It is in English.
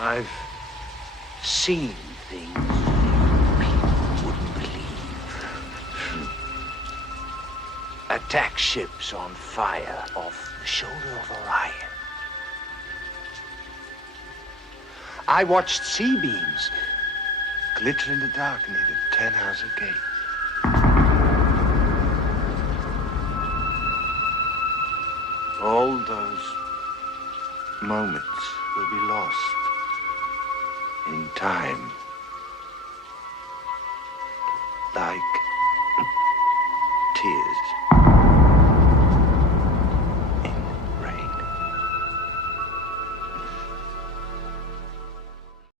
I've seen things people wouldn't believe. Attack ships on fire off the shoulder of Orion. I watched C-beams glitter in the dark near the 10-house gate. All those moments will be lost in time, like